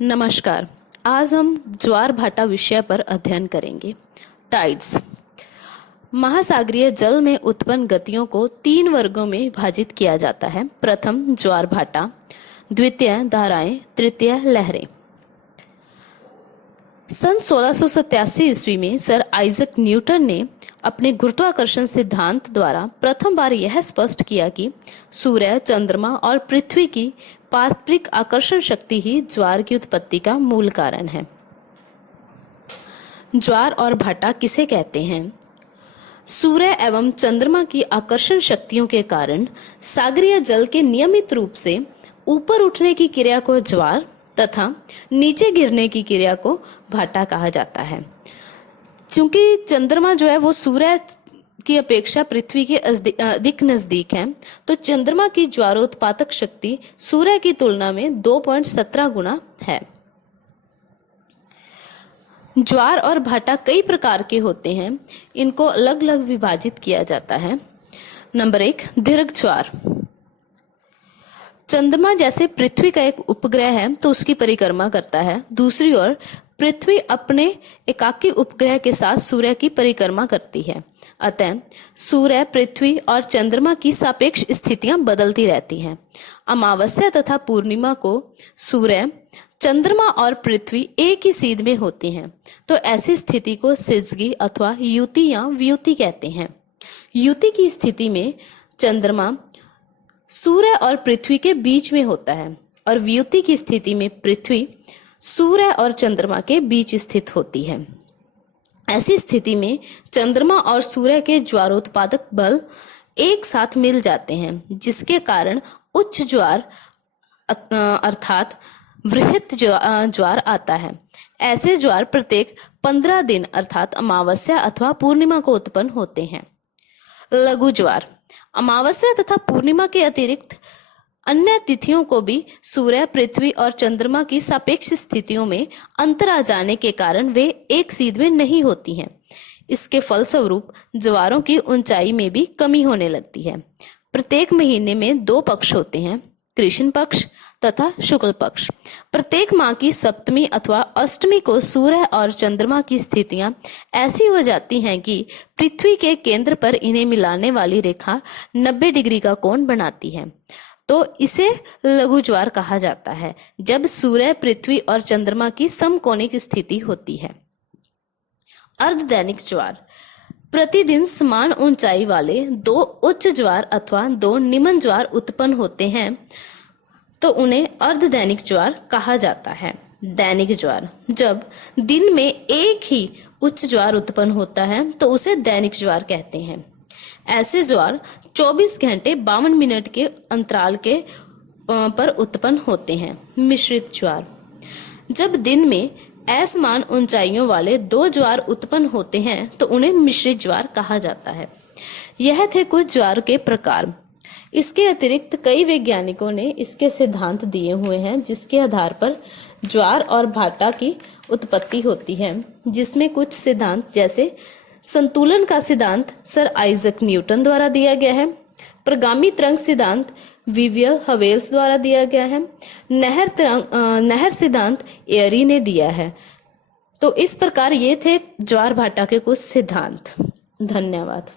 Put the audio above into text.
नमस्कार। आज हम ज्वार भाटा विषय पर अध्ययन करेंगे। टाइड्स महासागरीय जल में उत्पन्न गतियों को 3 वर्गों में विभाजित किया जाता है। प्रथम ज्वार भाटा, द्वितीय धाराएं, तृतीय लहरें। सन 1687 ईस्वी में सर आइजक न्यूटन ने अपने गुरुत्वाकर्षण सिद्धांत द्वारा प्रथम बार यह स्पष्ट किया कि सूर्य, चंद्रमा और पृथ्वी की पारस्परिक आकर्षण शक्ति ही ज्वार की उत्पत्ति का मूल कारण है। ज्वार और भाटा किसे कहते हैं? सूर्य एवं चंद्रमा की आकर्षण शक्तियों के कारण सागरीय जल के नियमित रूप से ऊपर उठने की क्रिया को ज्वार तथा नीचे गिरने की क्रिया को भाटा कहा जाता है। क्योंकि चंद्रमा जो है वो सूर्य की अपेक्षा पृथ्वी के अधिक नजदीक है, तो चंद्रमा की ज्वारोत्पादक शक्ति सूर्य की तुलना में 2.17 गुना है। ज्वार और भाटा कई प्रकार के होते हैं, इनको अलग अलग विभाजित किया जाता है। नंबर 1, दीर्घ ज्वार। चंद्रमा जैसे पृथ्वी का एक उपग्रह है तो उसकी परिक्रमा करता है। दूसरी ओर पृथ्वी अपने एकाकी उपग्रह के साथ सूर्य की परिक्रमा करती है। अतः सूर्य, पृथ्वी और चंद्रमा की सापेक्ष स्थितियां बदलती रहती हैं। अमावस्या तथा पूर्णिमा को सूर्य, चंद्रमा और पृथ्वी एक ही सीध में होती हैं, तो ऐसी स्थिति को सिजगी अथवा युति या व्युति कहते हैं। युति की स्थिति में चंद्रमा सूर्य और पृथ्वी के बीच में होता है और व्युति की स्थिति में पृथ्वी सूर्य और चंद्रमा के बीच स्थित होती है। ऐसी स्थिति में चंद्रमा और सूर्य के ज्वारोत्पादक बल एक साथ मिल जाते हैं, जिसके कारण उच्च ज्वार अर्थात वृहत ज्वार आता है। ऐसे ज्वार प्रत्येक 15 दिन अर्थात अमावस्या अथवा पूर्णिमा को उत्पन्न होते हैं। लघु ज्वार अमावस्या तथा पूर्णिमा के अतिरिक्त अन्य तिथियों को भी सूर्य, पृथ्वी और चंद्रमा की सापेक्ष स्थितियों में अंतर आ जाने के कारण वे एक सीध में नहीं होती हैं। इसके फलस्वरूप ज्वारों की ऊंचाई में भी कमी होने लगती है। प्रत्येक महीने में 2 पक्ष होते हैं, कृष्ण पक्ष तथा शुक्ल पक्ष। प्रत्येक माह की सप्तमी अथवा अष्टमी को सूर्य और चंद्रमा की स्थितियां ऐसी हो जाती हैं कि पृथ्वी के केंद्र पर इन्हें मिलाने वाली रेखा 90 डिग्री का कोण बनाती है, तो इसे लघु ज्वार कहा जाता है, जब सूर्य, पृथ्वी और चंद्रमा की समकोणिक स्थिति होती है। अर्धदैनिक ज्वार प्रतिदिन समान ऊंचाई वाले 2 उच्च ज्वार अथवा 2 निम्न ज्वार उत्पन्न होते हैं, तो उन्हें अर्धदैनिक ज्वार कहा जाता है। दैनिक ज्वार जब दिन में एक ही उच्च ज्वार उत्पन्न होता है तो उसे दैनिक ज्वार कहते हैं। ऐसे ज्वार 24 घंटे 52 मिनट के अंतराल के पर उत्पन्न होते हैं। मिश्रित ज्वार जब दिन में असमान ऊंचाइयों वाले 2 ज्वार उत्पन्न होते हैं तो उन्हें मिश्रित ज्वार कहा जाता है। यह थे कुछ ज्वार के प्रकार। इसके अतिरिक्त कई वैज्ञानिकों ने इसके सिद्धांत दिए हुए हैं, जिसके आधार पर ज्वार और भाटा की उत्पत्ति होती है, जिसमें कुछ सिद्धांत जैसे संतुलन का सिद्धांत सर आइजक न्यूटन द्वारा दिया गया है। प्रगामी तरंग सिद्धांत विवियल हवेल्स द्वारा दिया गया है। नहर सिद्धांत एयरी ने दिया है। तो इस प्रकार ये थे ज्वार भाटा के कुछ सिद्धांत। धन्यवाद।